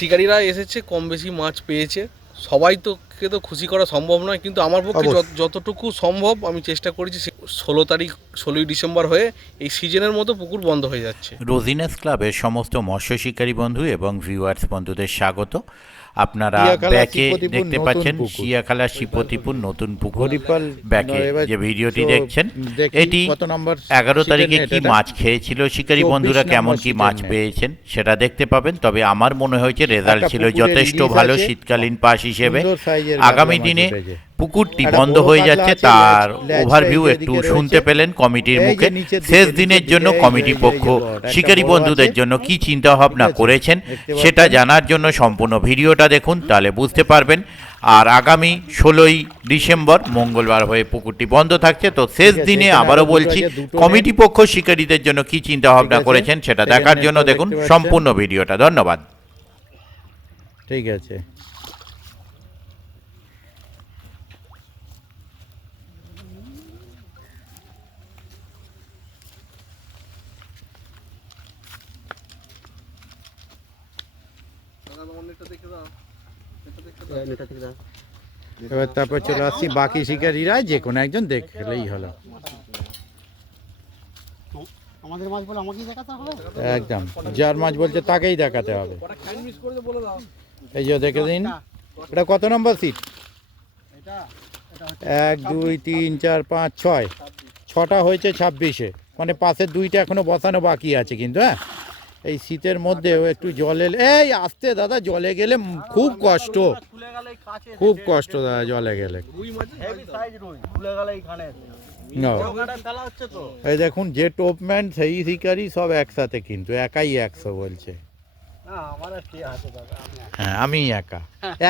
শিকারীরা এসেছে, কম বেশি মাছ পেয়েছে। সবাই তো খুশি করা সম্ভব নয়, কিন্তু আমার পক্ষে যতটুকু সম্ভব আমি চেষ্টা করেছি। 16ই ডিসেম্বর হয়ে এই সিজনের মতো পুকুর বন্ধ হয়ে যাচ্ছে। রোজিনাস ক্লাবের সমস্ত মৎস্য শিকারী বন্ধু এবং ভিউয়ার্স বন্ধুদের স্বাগত। আপনারা শিয়াখালা ব্যাকে শিপতিপুর দেখতে নতুন পাচ্ছেন পুকুর, শিয়াখালা শিপতিপুর নতুন পুকুর। হরিপাল ব্যাকে এবার যে ভিডিওটি তো দেখছেন দেখি এটি কত নম্বর 11 সিটের তারিখে নেট কি এটা? মাছ খেয়েছিল শিকারী 24 বন্ধুরা, কেমন নম্বর কি সিটের মাছ নেট। পেয়েছেন সেটা দেখতে পাবেন। তবে আমার মনে হয়েছে রেজাল্ট একটা ছিল পুকুরের যথেষ্ট ইলিশ ভালো আছে, শীতকালীন পাস হিসেবে। সুন্দর সাইজের আগামী কাতলা মাছ দিনে উঠেছে। পুকুরটি একটা বন্ধ বড় হয়ে কাতলা যাচ্ছে, আছে, তার ল্যাজটা ওভারভিউ এই যে একটু এদিকে শুনতে রয়েছে। পেলেন কমিটির এই যে মুখে। নিচের শেষ দিকে, দিনের নিচের জন্য দিকে, এই যে, কমিটি এই যে, পক্ষ এই যে বড়, একটা শিকারী বড় বন্ধুদের আছে। জন্য কি চিন্তা ভাবনা ঠিক আছে, করেছেন দেখতে সেটা পাচ্ছেন? জানার জন্য সম্পূর্ণ ভিডিওটা দেখুন, তাহলে বুঝতে পারবেন। আর আগামী 16ই ডিসেম্বর মঙ্গলবার হয়ে পুকুরটি বন্ধ থাকছে। তো শেষ ঠিক আছে, দিনে এখানে আবারও আরো দুটো বলছি, আছে, দুটো কমিটি নেট। পক্ষ শিকারীদের জন্য কি চিন্তা ভাবনা ঠিক আছে, করেছেন সেটা সেকেন্ড দেখার জন্য নেটটাও দেখুন দেখতে পাচ্ছেন। সম্পূর্ণ ভিডিওটা। ধন্যবাদ। ঠিক আছে, এবার তারপর চলে আসছি বাকি শিকারীরা, যে কোনো একজন দেখলেই হলো। আমাদের মাছ বলে আমাকেই দেখাতে হবে। একদম, যার মাছ বলছে তাকেই দেখাতে হবে। এই যে দেখে দিন, এটা কত নম্বর সিট? এটা 1 2 3 4 5 6, 6টা হয়েছে 26-এ, মানে পাশের 2টা এখনো বসানো বাকি আছে। কিন্তু হ্যাঁ, এই শীতের মধ্যেও একটু জলে, এই আসতে দাদা, জলে গেলে খুব কষ্ট, খুলে গেলে কাছে খুব কষ্ট দাদা জলে গেলে। হেভি সাইজ রুই খুলে গেলে এইখানে না, ওখানে ফেলা হচ্ছে তো। এই দেখুন, যে টপম্যান সেই শিকারি সব একসাথে, কিন্তু একাই 100 বলছে। না আমার আর কি আছে দাদা, আমি হ্যাঁ, আমি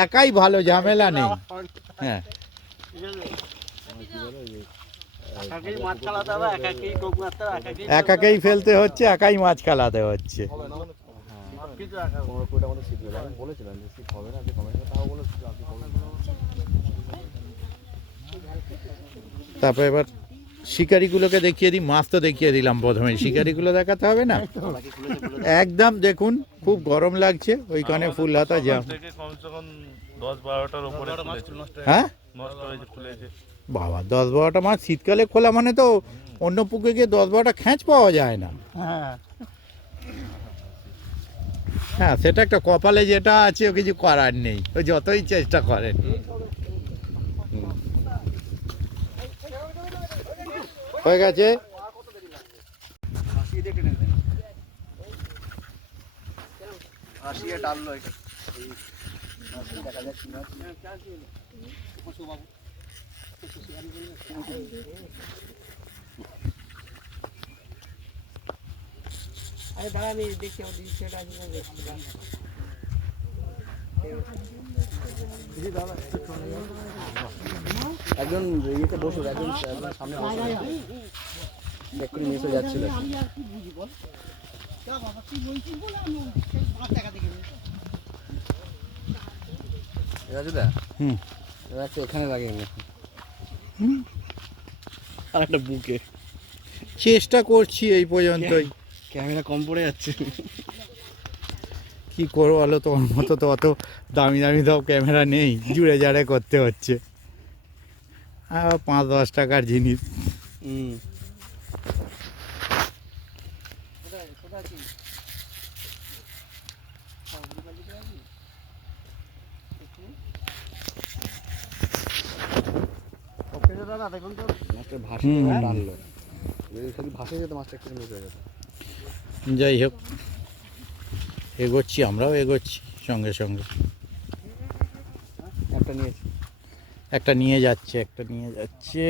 একাই ভালো, ঝামেলা নেই। হ্যাঁ, ঠিক আছে। একাকেই মাছ খেলাতে হবে, একাকেই টোপ মারতে হবে, একাকেই একাকেই ফেলতে হচ্ছে, একাই মাছ খেলাতে হচ্ছে। সবকিছু একা করতে তারপর এবার শিকারিগুলোকে দেখিয়ে দিই। মাছ তো দেখিয়ে দিলাম প্রথমে, শিকারিগুলো দেখাতে হবে না? একদম দেখুন, খুব গরম লাগছে, ওইখানে ফুল হাতা জাম। কমসে কম 10-12টার উপরে হ্যাঁ নষ্ট হয়েছে, ফুলেছে। বাবা, 10-12টা মাছ শীতকালে খোলা মানে তো অন্য পুকুরে গিয়ে 10-12টা খ্যাঁচ পাওয়া যায় না। হ্যাঁ হ্যাঁ, সেটা একটা কপালে যেটা আছে, ও কিছু করার নেই, ও যতই চেষ্টা করেন। হয়ে গেছে। আসিয়ে টানলো এটা দেখা যাচ্ছে না। আরে দাঁড়া, আমি দেখি সেটা একজন ইয়েতে বসুন, একজন সামনে বসুন, এক্ষুনি মিস হয়ে যাচ্ছিল। রাজুদা, হুম, একটা এখানে লাগিয়ে নি, হুম, আর একটা বুকে। চেষ্টা করছি এই পর্যন্তই। ক্যামেরা কম পড়ে যাচ্ছে। কি করবো বলো, তোমার মতো তো অত দামি দামি সব ক্যামেরা নেই, জুড়ে জাড়ে করতে হচ্ছে। 5-10 টাকার জিনিস। হুম দাদা দেখুন তো, মাছটা ভাসিয়ে টানলো, যদি শুধু ভাসিয়ে যেত মাছটা একটু মিস হয়ে যেত। যাই হোক, এগোচ্ছি, আমরাও এগোচ্ছি সঙ্গে সঙ্গে। একটা নিয়েছি, একটা নিয়ে যাচ্ছে।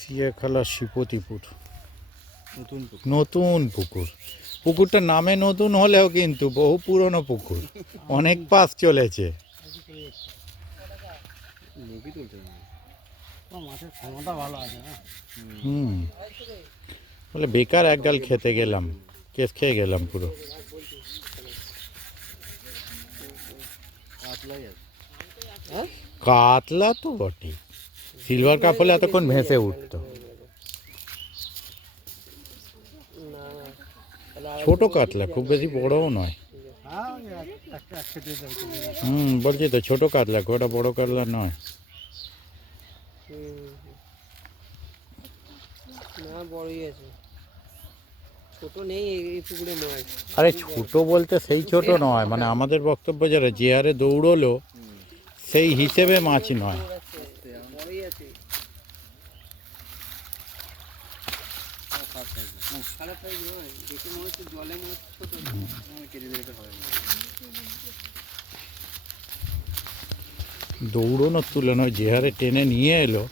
শিয়াখালা শিপতিপুর, নতুন পুকুর। পুকুরটা নামে নতুন হলেও কিন্তু বহু পুরনো পুকুর, অনেক পাস চলেছে। মুভি তুলছে মাছের ক্ষমতা ভালো আছে না। বলে বেকার এক গাল খেতে গেলাম, কেস খেয়ে গেলাম পুরো। কাতলা তো বটে, সিলভার কাপ হলে এতক্ষণ ভেসে উঠতো। ছোট কাতলা, খুব বেশি বড়ও নয়। বলছি তো ছোট কাতলা, ওটা বড় কাতলা নয়। না বড়ই আছে, ছোট নেই এই পুকুরে মাছ। আরে ছোট বলতে সেই ছোট নয়, মানে আমাদের বক্তব্য যারা যে হারে দৌড়লো সেই হিসেবে মাছ নয়। বড়ই আছে। খারাপ সাইজ নয়, দেখে মনে হচ্ছে জলে মনে হচ্ছে ছোট, কেটে দিলে হবে না। দৌড়নোর তুলনায় যে হারে টেনে নিয়ে এলো,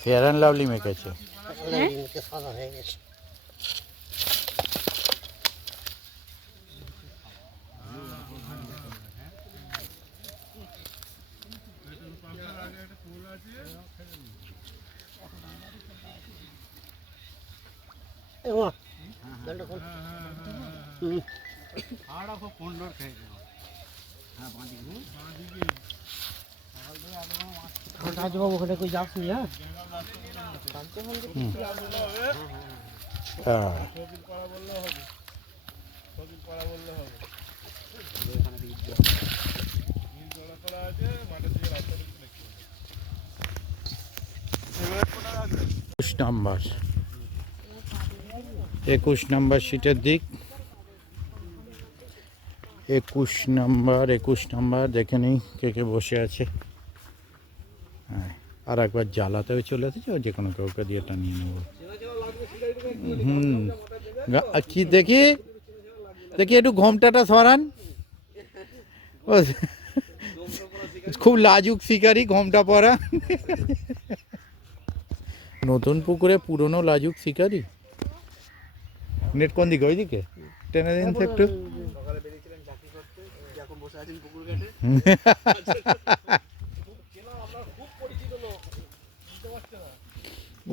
ফেয়ার অ্যান্ড লাভলি মেখেছে। সাদা হয়ে গেছে। রাজবাবু ওখানে কই যাচ্ছি? হ্যাঁ নাম্বার 21 নাম্বার সিটের দিক। 21 নাম্বার দেখে নিই কে কে বসে আছে। হ্যাঁ, আর একবার জ্বালাতেও চলে এসেছে, যে কোনো কাউকে দিয়ে টানিয়ে নেব। কি দেখি দেখি একটু ঘোমটাটা সরান। খুব লাজুক শিকারি, ঘোমটা পরা। নতুন পুকুরে পুরনো লাজুক শিকারি। নেট কোন দিকে? ওই দিকে টেনে দিন তো একটু।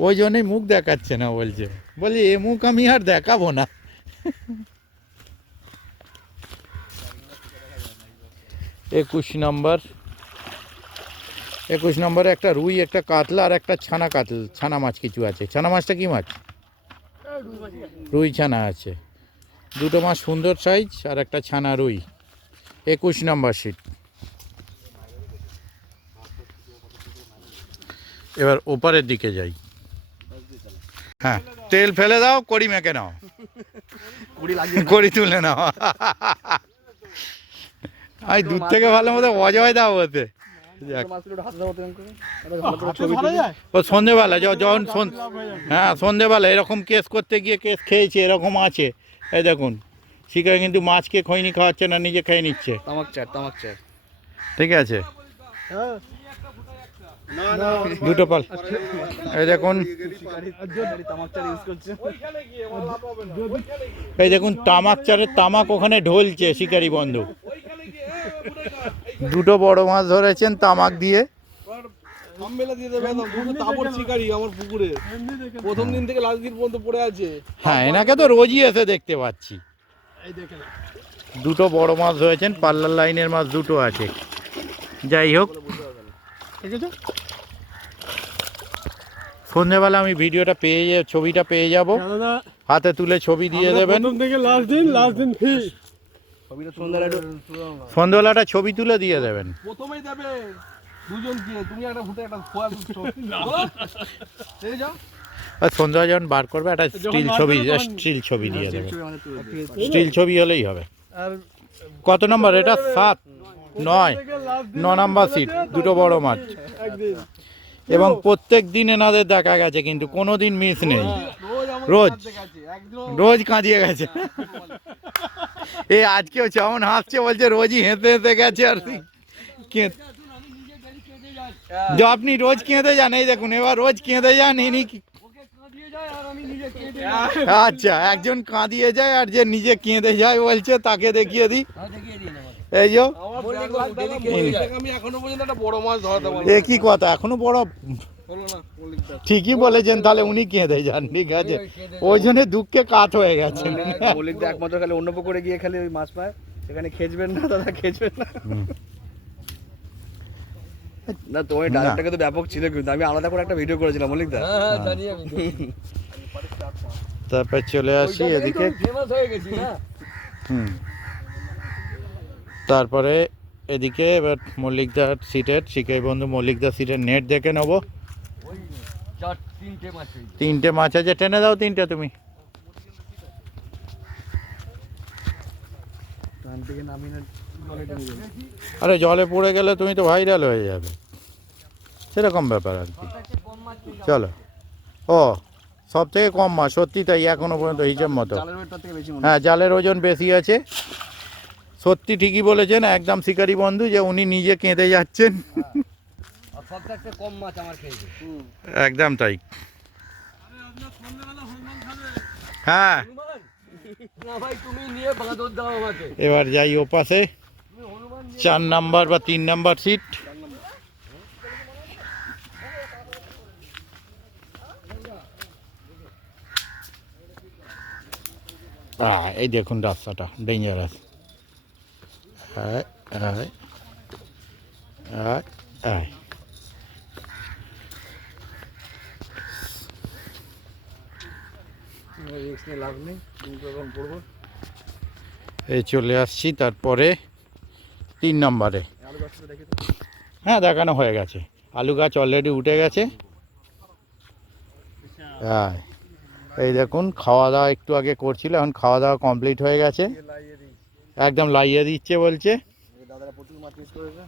ওই জন্যই মুখ দেখাচ্ছে না, বলছে বলি এ মুখ আমি আর দেখাবো না। 21 নম্বরে একটা রুই, একটা কাতলা আর একটা ছানা মাছ কিছু আছে। ছানা মাছটা কি মাছ? রুই ছানা আছে। দুটো মাছ সুন্দর সাইজ আর একটা ছানা রুই। 21 নম্বর সিট। এবার ওপারের দিকে যাই। হ্যাঁ, তেল ফেলে দাও, কড়ি মেখে নাও, কড়ি তুলে নাও। আমি দূর থেকে ভালো মতো অজয় দাও ওতে। ও সন্ধেবেলা যখন হ্যাঁ সন্ধেবেলা এরকম কেস করতে গিয়ে কেস খেয়েছে, এরকম আছে। এই দেখুন শিকারি কিন্তু মাছকে খৈনি খাওয়াচ্ছে না, নিজে খেয়ে নিচ্ছে। তামাক চার ঠিক আছে, দুটো পাল। এই দেখুন, এই দেখুন তামাক চারের তামাক ওখানে ঢলছে শিকারি বন্ধু। দুটো বড় মাছ ধরেছেন তামাক দিয়ে। প্রথম দিন থেকে লাস্ট দিন পর্যন্ত পড়ে আছে। হ্যাঁ, এনাকে তো রোজই এসে দেখতে পাচ্ছি। দুটো বড় মাছ ধরেছেন, পাল্লার লাইনের মাছ দুটো আছে। যাই হোক, সন্ধ্যেবেলা আমি ভিডিওটা ছবিটা পেয়ে যাব, হাতে তুলে ছবি দিয়ে দেবেন। ছবিটা সন্ধ্যাবেলা একটু সন্ধ্যেবেলাটা ছবি তুলে দিয়ে দেবেন। প্রথমেই দেবে দুজন কি তুমি একটা ফুটে একটা খোয়া দিচ্ছ এই যাও আর সন্ধ্যা যখন বার করবে একটা স্টিল ছবি দিয়ে দেবেন। আমাদের তুলে দিই। স্টিল ছবি হলেই হবে। কত নম্বর এটা? 7, 9, 9 নাম্বার সিট, দুটো বড় মাছ। এবং প্রত্যেক দিন এনাদের দেখা গেছে, কিন্তু কোনো দিন মিস নেই। রোজ রোজ কাঁদিয়ে গেছে। এ আজকেও যেমন হাসছে, বলছে রোজই হেঁটে হেঁটে গেছে। আর আপনি রোজ কেঁদে যান, এই দেখুন এবার রোজ কেঁদে যান ইনি। আচ্ছা, একজন কাঁদিয়ে যায় আর যে নিজে কেঁদে যায় বলছে, তাকে দেখিয়ে দিই। এই যে আমি এখনো পর্যন্ত একটা বড় মাছ ধরাতে পারবো এ কি কথা, এখনো বড় হলো না মল্লিকদা। ঠিকই বলেছেন, তাহলে উনি কেঁদে যান, ঠিক আছে। ওই জন্য দুঃখে কাত হয়ে গেছেন। মল্লিকদা একমাত্র খালি অন্য পুকুরে গিয়ে খালি ওই মাছ পায়, সেখানে খেচবেন না দাদা, খেচবেন না। না তোমার ডায়লগটা তো ব্যাপক ছিল, কিন্তু আমি আলাদা করে একটা ভিডিও করেছিলাম মল্লিকদা। তারপর চলে আসি এদিকে। তারপরে এদিকে এবার মল্লিকদার সিটের, শিকারি বন্ধু মল্লিকদার সিটের নেট দেখে নেবো। 3টে মাছ আছে, টেনে দাও 3টে তুমি। আরে জলে পড়ে গেলে তুমি তো ভাইরাল হয়ে যাবে, সেরকম ব্যাপার আর কি। চলো। ও সব থেকে কম মাছ, সত্যি তাই, এখনো পর্যন্ত হিসেব মতো। হ্যাঁ, জালের ওজন বেশি আছে, সত্যি ঠিকই বলেছেন একদম শিকারি বন্ধু, যে উনি নিজে কেঁদে যাচ্ছেন। একদম তাই। হ্যাঁ, এবার যাই ও পাশে 4 নাম্বার বা 3 নাম্বার সিট। এই দেখুন রাস্তাটা ডেঞ্জারাস। এই চলে আসছি তারপরে 3 নম্বরে। হ্যাঁ, দেখানো হয়ে গেছে, আলু গাছ অলরেডি উঠে গেছে। হ্যাঁ, এই দেখুন খাওয়া দাওয়া একটু আগে করছিল, এখন খাওয়া দাওয়া কমপ্লিট হয়ে গেছে, একদম লাইয়ে দিচ্ছে বলছে। দাদারা প্রচুর মাছ মিস করেছে,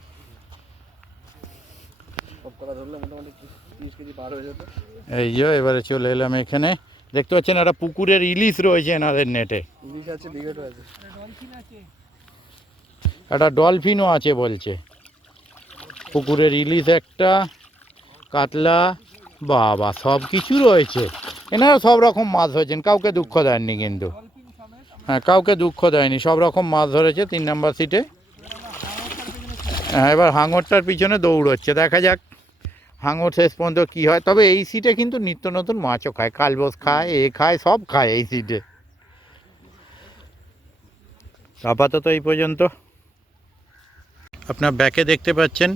সব করা ধরলে মোটামুটি 30 কেজি পার হয়ে যেত। এই যে এবারে চলে এলাম এখানে, দেখতে পাচ্ছেন একটা পুকুরের ইলিশ রয়েছে এনাদের নেটে। ইলিশ আছে, বিগেটও আছে, একটা ডলফিনও আছে বলছে। পুকুরের ইলিশ একটা, কাতলা, বাবা সব কিছু রয়েছে। এনারা সব রকম মাছ ধরেছেন, কাউকে দুঃখ দেননি কিন্তু। হ্যাঁ, কাউকে দুঃখ দেয়নি, সব রকম মাছ ধরেছে 3 নাম্বার সিটে। হ্যাঁ, এবার হাঙরটার পিছনে দৌড়চ্ছে, দেখা যাক হাঙর শেষ পর্যন্ত কী হয়। তবে এই সিটে কিন্তু নিত্য নতুন মাছও খায়, কালবোস খায়, খায়, সব খায় এই সিটে। আপাতত এই পর্যন্ত। আপনার ব্যাকে দেখতে পাচ্ছেন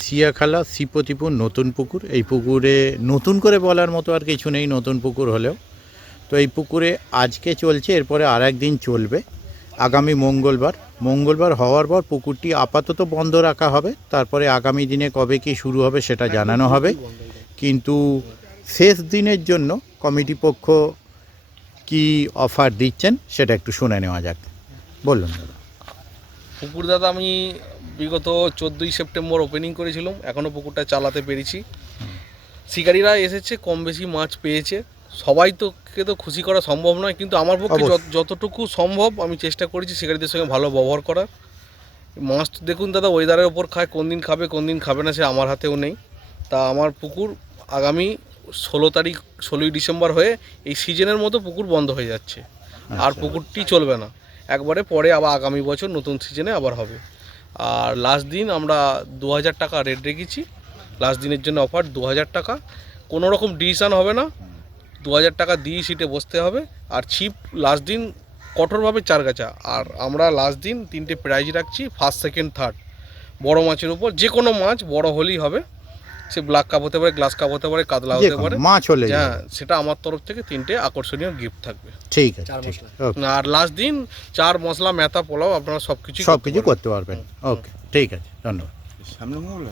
সিয়াখালা শ্রীপতিপুর নতুন পুকুর। এই পুকুরে নতুন করে বলার মতো আর কিছু নেই, নতুন পুকুর হলেও। তো এই পুকুরে আজকে চলছে, এরপরে আর একদিন চলবে। আগামী মঙ্গলবার হওয়ার পর পুকুরটি আপাতত বন্ধ রাখা হবে। তারপরে আগামী দিনে কবে কি শুরু হবে সেটা জানানো হবে। কিন্তু শেষ দিনের জন্য কমিটি পক্ষ কি অফার দিচ্ছেন সেটা একটু শুনে নেওয়া যাক। বলুন দাদা। পুকুর দাদা আমি বিগত 14ই সেপ্টেম্বর ওপেনিং করেছিলাম, এখনও পুকুরটা চালাতে পেরেছি। শিকারীরা এসেছে, কম বেশি মাছ পেয়েছে। সবাই তো খুশি করা সম্ভব নয়, কিন্তু আমার পক্ষে যতটুকু সম্ভব আমি চেষ্টা করেছি শিকারীদের সঙ্গে ভালো ব্যবহার করার। মাছ তো দেখুন দাদা ওয়েদারের ওপর খায়, কোন দিন খাবে কোন দিন খাবে না সে আমার হাতেও নেই। তা আমার পুকুর আগামী 16ই ডিসেম্বর হয়ে এই সিজনের মতো পুকুর বন্ধ হয়ে যাচ্ছে। আর পুকুরটি চলবে না, একবারে পরে আবার আগামী বছর নতুন সিজনে আবার হবে। আর লাস্ট দিন আমরা 2000 টাকা রেট রেখেছি, লাস্ট দিনের জন্য অফার 2000 টাকা, কোনো রকম ডিসিশান হবে না, 2000 টাকা দিয়ে সিটে বসতে হবে। আর ছিপ লাস্ট দিন কঠোরভাবে 4 গাছা। আর আমরা লাস্ট দিন 3টে প্রাইজ রাখছি, ফার্স্ট সেকেন্ড থার্ড, বড় মাছের উপর যে কোনো মাছ বড় হলেই হবে। সে ব্ল্যাক কাপ হতে পারে, গ্লাস কাপ হতে পারে, কাতলা যে হতে কোনো পারে। মাছ হলে হ্যাঁ, যাবে। সেটা আমার তরফ থেকে 3টে আকর্ষণীয় গিফট থাকবে। ঠিক আছে, চার ঠিক মশলা। আছে, ওকে, আর লাস্ট দিন 4 মশলা মেথা পোলাও আপনারা সব কিছু সব কিছু করতে পারবেন। ওকে, ঠিক আছে, ধন্যবাদ। সামনে মহল